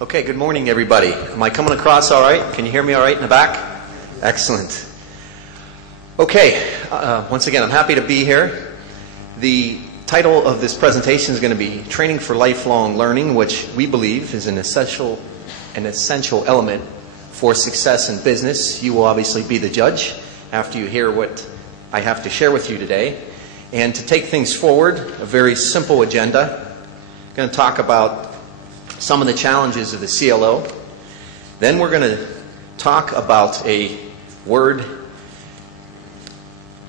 Okay, good morning, everybody. Am I coming across all right? Can you hear me all right in the back? Excellent. Okay, once again, I'm happy to be here. The title of this presentation is going to be Training for Lifelong Learning, which we believe is an essential element for success in business. You will obviously be the judge after you hear what I have to share with you today. And to take things forward, a very simple agenda. I'm going to talk about some of the challenges of the CLO. Then we're going to talk about a word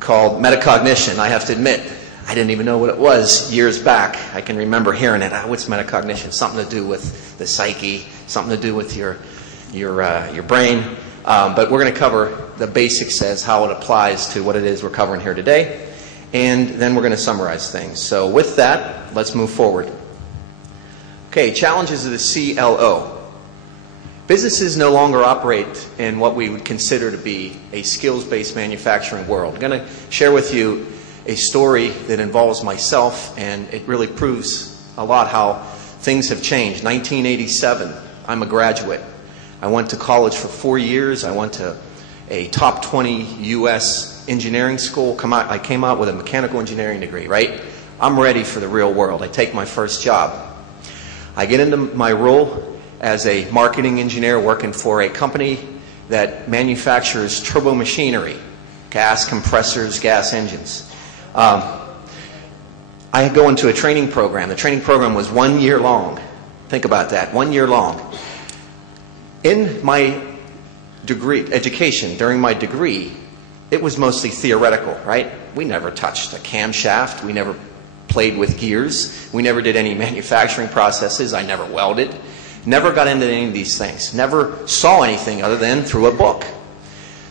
called metacognition. I have to admit, I didn't even know what it was years back. I can remember hearing it. What's metacognition? Something to do with the psyche, something to do with your brain. But we're going to cover the basics as how it applies to what it is we're covering here today. And then we're going to summarize things. So with that, let's move forward. Okay, challenges of the CLO. Businesses no longer operate in what we would consider to be a skills-based manufacturing world. I'm going to share with you a story that involves myself, and it really proves a lot how things have changed. 1987, I'm a graduate. I went to college for 4 years. I went to a top 20 U.S. engineering school. I came out with a mechanical engineering degree, right? I'm ready for the real world. I take my first job. I get into my role as a marketing engineer working for a company that manufactures turbo machinery, gas compressors, gas engines. I go into a training program. The training program was 1 year long. Think about that, 1 year long. In my education, during my degree, it was mostly theoretical, right? We never touched a camshaft. We never played with gears. We never did any manufacturing processes. I never welded. Never got into any of these things. Never saw anything other than through a book.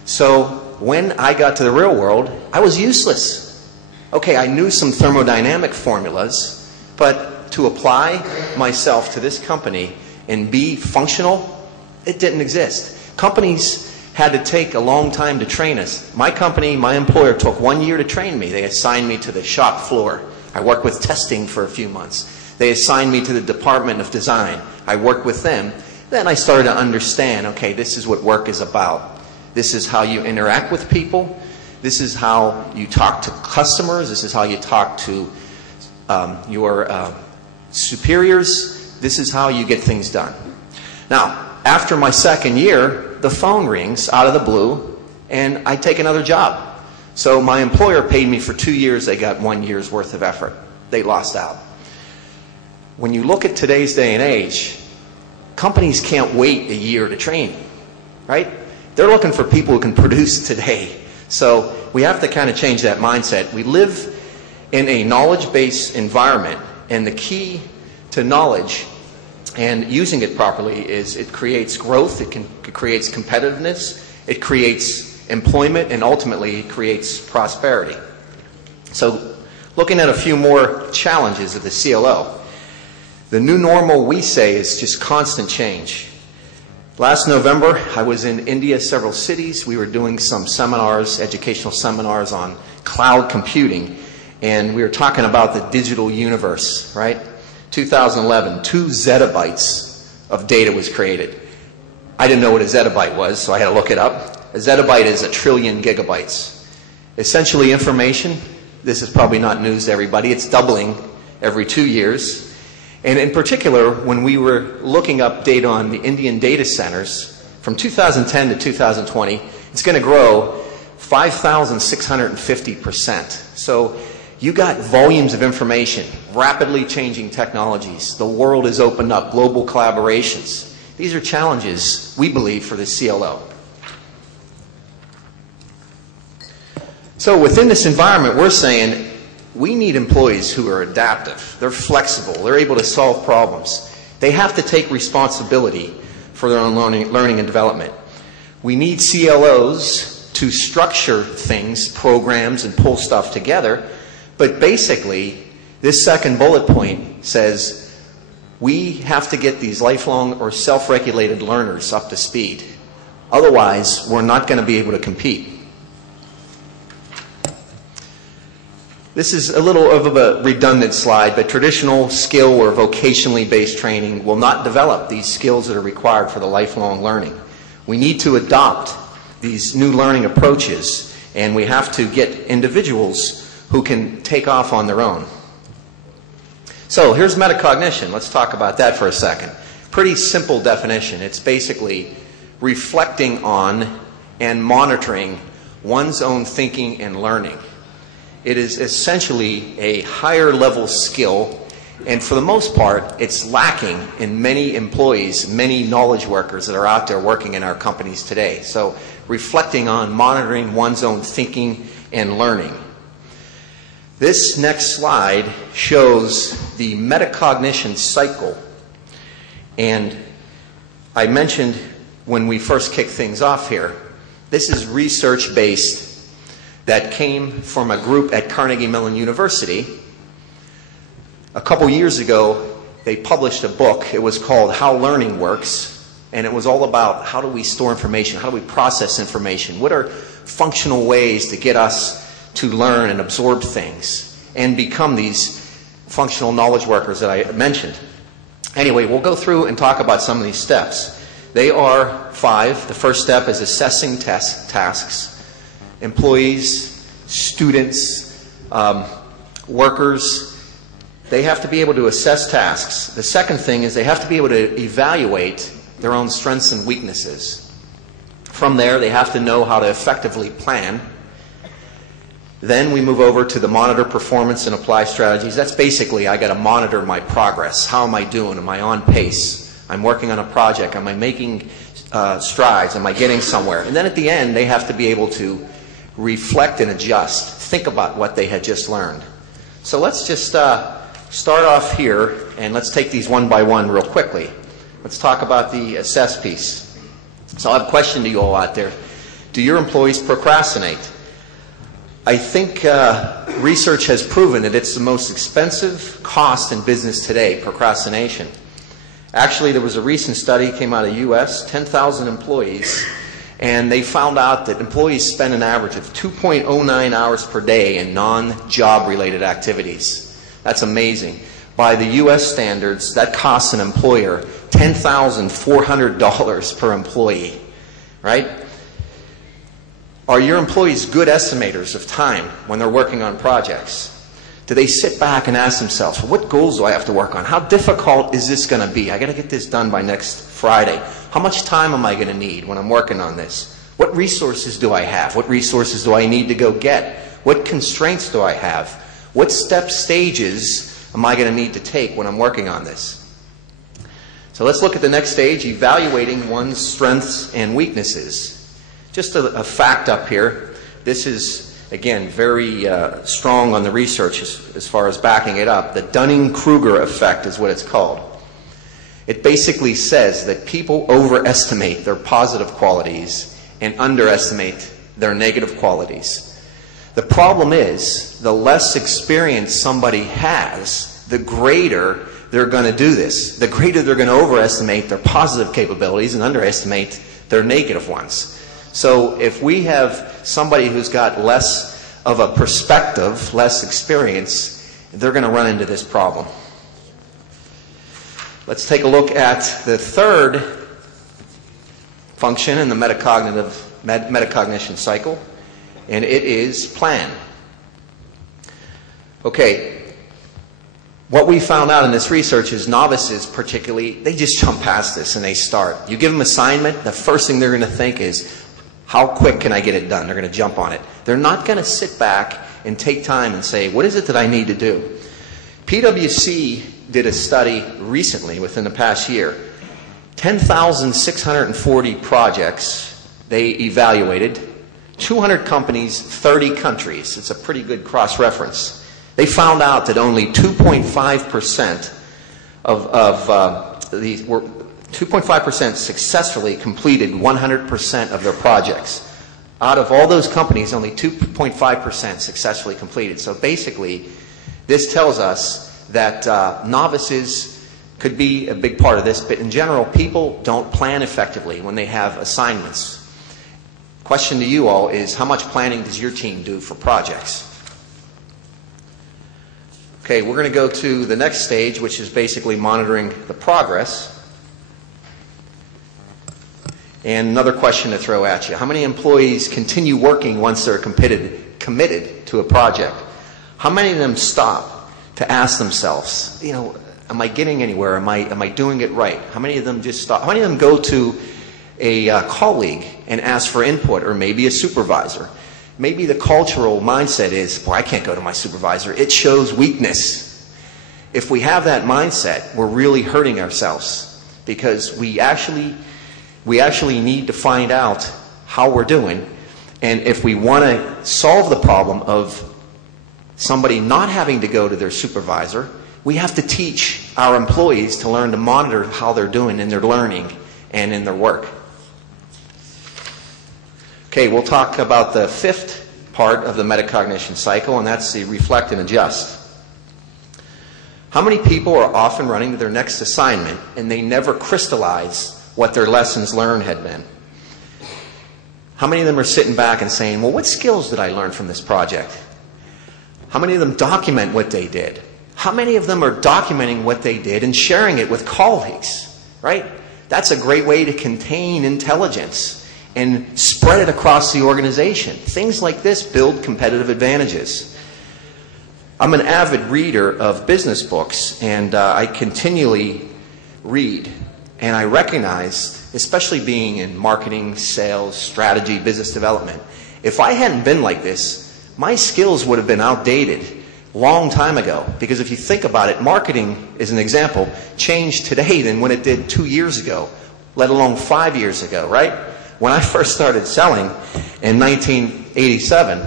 So when I got to the real world, I was useless. Okay, I knew some thermodynamic formulas, but to apply myself to this company and be functional, it didn't exist. Companies had to take a long time to train us. My company, my employer, took 1 year to train me. They assigned me to the shop floor. I worked with testing for a few months. They assigned me to the Department of Design. I worked with them. Then I started to understand, okay, this is what work is about. This is how you interact with people. This is how you talk to customers. This is how you talk to your superiors. This is how you get things done. Now, after my second year, the phone rings out of the blue, and I take another job. So my employer paid me for 2 years. They got 1 year's worth of effort. They lost out. When you look at today's day and age, companies can't wait a year to train, right? They're looking for people who can produce today. So we have to kind of change that mindset. We live in a knowledge-based environment, and the key to knowledge and using it properly is it creates growth, it creates competitiveness, it creates employment, and ultimately it creates prosperity. So looking at a few more challenges of the CLO. The new normal, we say, is just constant change. Last November, I was in India, several cities. We were doing some seminars, educational seminars on cloud computing, and we were talking about the digital universe, right? 2011, 2 zettabytes of data was created. I didn't know what a zettabyte was, so I had to look it up. A zettabyte is 1 trillion gigabytes. Essentially information, this is probably not news to everybody, it's doubling every 2 years. And in particular, when we were looking up data on the Indian data centers, from 2010 to 2020, it's going to grow 5,650%. So you got volumes of information, rapidly changing technologies. The world is opened up, global collaborations. These are challenges, we believe, for the CLO. So within this environment, we're saying we need employees who are adaptive. They're flexible. They're able to solve problems. They have to take responsibility for their own learning and development. We need CLOs to structure things, programs, and pull stuff together. But basically, this second bullet point says we have to get these lifelong or self-regulated learners up to speed. Otherwise, we're not going to be able to compete. This is a little of a redundant slide, but traditional skill or vocationally based training will not develop these skills that are required for the lifelong learning. We need to adopt these new learning approaches, and we have to get individuals who can take off on their own. So here's metacognition. Let's talk about that for a second. Pretty simple definition. It's basically reflecting on and monitoring one's own thinking and learning. It is essentially a higher level skill, and for the most part, it's lacking in many employees, many knowledge workers that are out there working in our companies today. So reflecting on monitoring one's own thinking and learning. This next slide shows the metacognition cycle. And I mentioned when we first kicked things off here, this is research-based that came from a group at Carnegie Mellon University. A couple years ago, they published a book. It was called How Learning Works, and it was all about how do we store information, how do we process information, what are functional ways to get us to learn and absorb things and become these functional knowledge workers that I mentioned. Anyway, we'll go through and talk about some of these steps. They are 5. The first step is assessing tasks. Employees, students, workers, they have to be able to assess tasks. The second thing is they have to be able to evaluate their own strengths and weaknesses. From there, they have to know how to effectively plan. Then we move over to the monitor performance and apply strategies. That's basically, I got to monitor my progress. How am I doing? Am I on pace? I'm working on a project. Am I making strides? Am I getting somewhere? And then at the end, they have to be able to reflect and adjust. Think about what they had just learned. So let's just start off here, and let's take these one by one real quickly. Let's talk about the assess piece. So I have a question to you all out there. Do your employees procrastinate? I think research has proven that it's the most expensive cost in business today, procrastination. Actually, there was a recent study came out of the U.S., 10,000 employees, and they found out that employees spend an average of 2.09 hours per day in non-job related activities. That's amazing. By the U.S. standards, that costs an employer $10,400 per employee, right? Are your employees good estimators of time when they're working on projects? Do they sit back and ask themselves, well, what goals do I have to work on? How difficult is this going to be? I got to get this done by next Friday. How much time am I going to need when I'm working on this? What resources do I have? What resources do I need to go get? What constraints do I have? What stages am I going to need to take when I'm working on this? So let's look at the next stage, evaluating one's strengths and weaknesses. Just a fact up here. This is, again, very strong on the research as far as backing it up. The Dunning-Kruger effect is what it's called. It basically says that people overestimate their positive qualities and underestimate their negative qualities. The problem is, the less experience somebody has, the greater they're going to do this. The greater they're going to overestimate their positive capabilities and underestimate their negative ones. So if we have somebody who's got less of a perspective, less experience, they're going to run into this problem. Let's take a look at the third function in the metacognition cycle, and it is plan. Okay, what we found out in this research is novices particularly, they just jump past this and they start. You give them assignment, the first thing they're going to think is, how quick can I get it done? They're going to jump on it. They're not going to sit back and take time and say, what is it that I need to do? PwC did a study recently, within the past year. 10,640 projects they evaluated, 200 companies, 30 countries. It's a pretty good cross-reference. They found out that only 2.5% of these were 2.5% successfully completed 100% of their projects. Out of all those companies, only 2.5% successfully completed. So basically, this tells us that novices could be a big part of this, but in general, people don't plan effectively when they have assignments. Question to you all is, how much planning does your team do for projects? Okay, we're going to go to the next stage, which is basically monitoring the progress. And another question to throw at you. How many employees continue working once they're committed to a project? How many of them stop to ask themselves, you know, am I getting anywhere? Am I doing it right? How many of them just stop? How many of them go to a colleague and ask for input, or maybe a supervisor? Maybe the cultural mindset is, boy, I can't go to my supervisor. It shows weakness. If we have that mindset, we're really hurting ourselves, because we actually need to find out how we're doing. And if we want to solve the problem of somebody not having to go to their supervisor, we have to teach our employees to learn to monitor how they're doing in their learning and in their work. Okay, we'll talk about the fifth part of the metacognition cycle, and that's the reflect and adjust. How many people are often running to their next assignment and they never crystallize what their lessons learned had been? How many of them are sitting back and saying, well, what skills did I learn from this project? How many of them document what they did? How many of them are documenting what they did and sharing it with colleagues, right? That's a great way to contain intelligence and spread it across the organization. Things like this build competitive advantages. I'm an avid reader of business books, and I continually read. And I recognized, especially being in marketing, sales, strategy, business development, if I hadn't been like this, my skills would have been outdated long time ago. Because if you think about it, marketing, as an example, changed today than when it did 2 years ago, let alone 5 years ago, right? When I first started selling in 1987,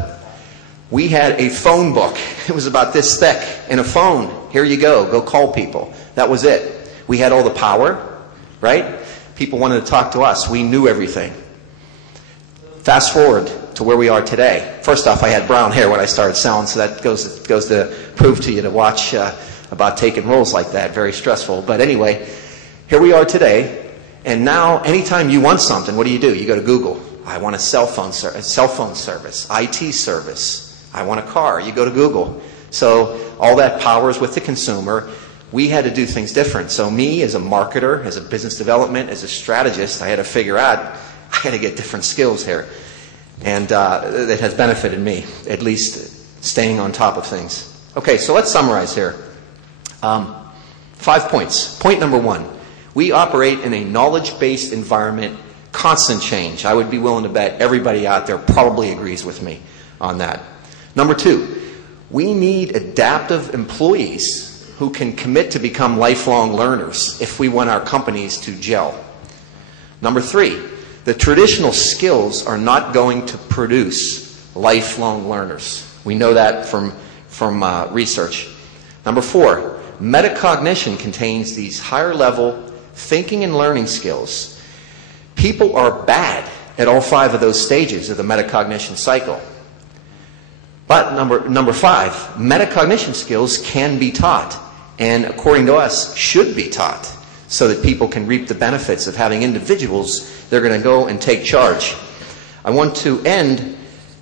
we had a phone book. It was about this thick, and a phone. Here you go call people. That was it. We had all the power, right? People wanted to talk to us. We knew everything. Fast forward to where we are today. First off, I had brown hair when I started selling, so that goes to prove to you to watch about taking roles like that. Very stressful. But anyway, here we are today, and now anytime you want something, what do? You go to Google. I want a cell phone service, IT service. I want a car. You go to Google. So all that power is with the consumer. We had to do things different. So me, as a marketer, as a business development, as a strategist, I had to figure out, I had to get different skills here. And it has benefited me, at least staying on top of things. Okay, so let's summarize here. 5 points. Point number 1, we operate in a knowledge-based environment, constant change. I would be willing to bet everybody out there probably agrees with me on that. Number 2, we need adaptive employees who can commit to become lifelong learners if we want our companies to gel. Number 3, the traditional skills are not going to produce lifelong learners. We know that from research. Number 4, metacognition contains these higher level thinking and learning skills. People are bad at all 5 of those stages of the metacognition cycle. But number 5, metacognition skills can be taught, and according to us, should be taught, so that people can reap the benefits of having individuals they're going to go and take charge. I want to end,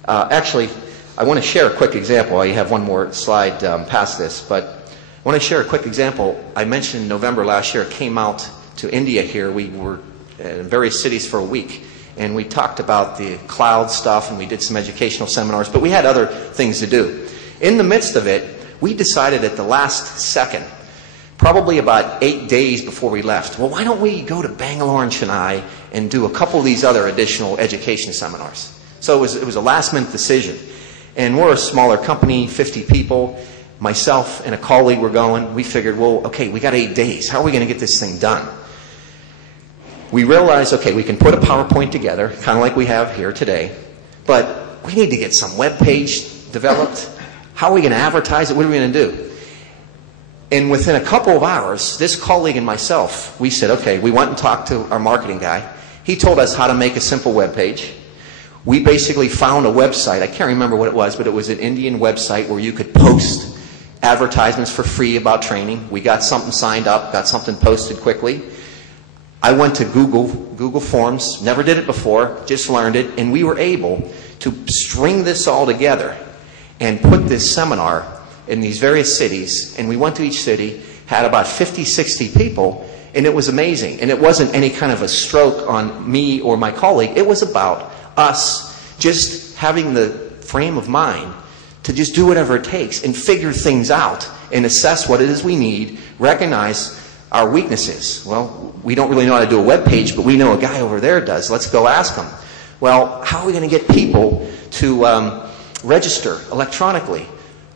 actually, I want to share a quick example. I have one more slide past this, but I want to share a quick example. I mentioned in November last year, I came out to India here. We were in various cities for a week, and we talked about the cloud stuff, and we did some educational seminars, but we had other things to do. In the midst of it, we decided at the last second, probably about 8 days before we left, well, why don't we go to Bangalore and Chennai and do a couple of these other additional education seminars? So it was a last-minute decision. And we're a smaller company, 50 people. Myself and a colleague were going. We figured, well, okay, we got 8 days. How are we going to get this thing done? We realized, okay, we can put a PowerPoint together, kind of like we have here today, but we need to get some web page developed. How are we going to advertise it? What are we going to do? And within a couple of hours, this colleague and myself, we said, okay, we went and talked to our marketing guy. He told us how to make a simple web page. We basically found a website. I can't remember what it was, but it was an Indian website where you could post advertisements for free about training. We got something signed up, got something posted quickly. I went to Google Forms, never did it before, just learned it, and we were able to string this all together and put this seminar in these various cities, and we went to each city, had about 50, 60 people, and it was amazing. And it wasn't any kind of a stroke on me or my colleague. It was about us just having the frame of mind to just do whatever it takes and figure things out and assess what it is we need, recognize our weaknesses. Well, we don't really know how to do a web page, but we know a guy over there does. Let's go ask him. Well, how are we going to get people to register electronically?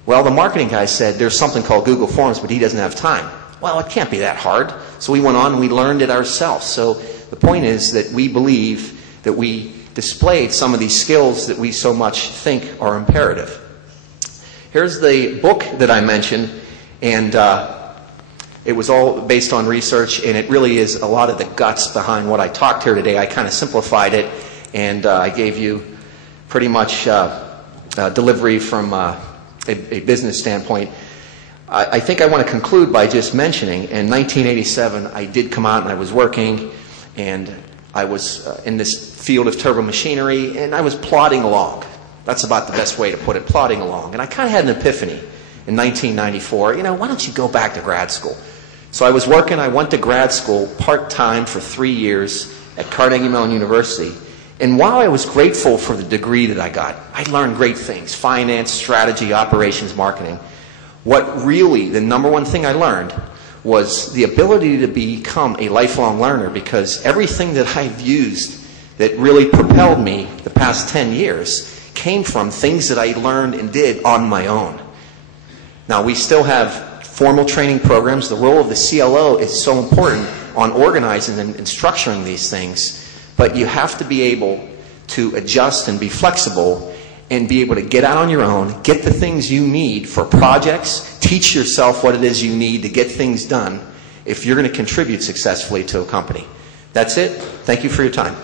Well, the marketing guy said there's something called Google Forms, but he doesn't have time. Well, it can't be that hard. So we went on and we learned it ourselves. So the point is that we believe that we displayed some of these skills that we so much think are imperative. Here's the book that I mentioned, and it was all based on research, and it really is a lot of the guts behind what I talked here today. I kind of simplified it, and I gave you pretty much delivery from a business standpoint. I think I want to conclude by just mentioning, in 1987, I did come out and I was working, and I was in this field of turbo machinery, and I was plodding along. That's about the best way to put it, plodding along. And I kind of had an epiphany in 1994. You know, why don't you go back to grad school? So I was working. I went to grad school part-time for 3 years at Carnegie Mellon University. And while I was grateful for the degree that I got, I learned great things: finance, strategy, operations, marketing. What really, the number one thing I learned was the ability to become a lifelong learner, because everything that I've used that really propelled me the past 10 years came from things that I learned and did on my own. Now, we still have formal training programs. The role of the CLO is so important on organizing and structuring these things, but you have to be able to adjust and be flexible and be able to get out on your own, get the things you need for projects, teach yourself what it is you need to get things done if you're going to contribute successfully to a company. That's it. Thank you for your time.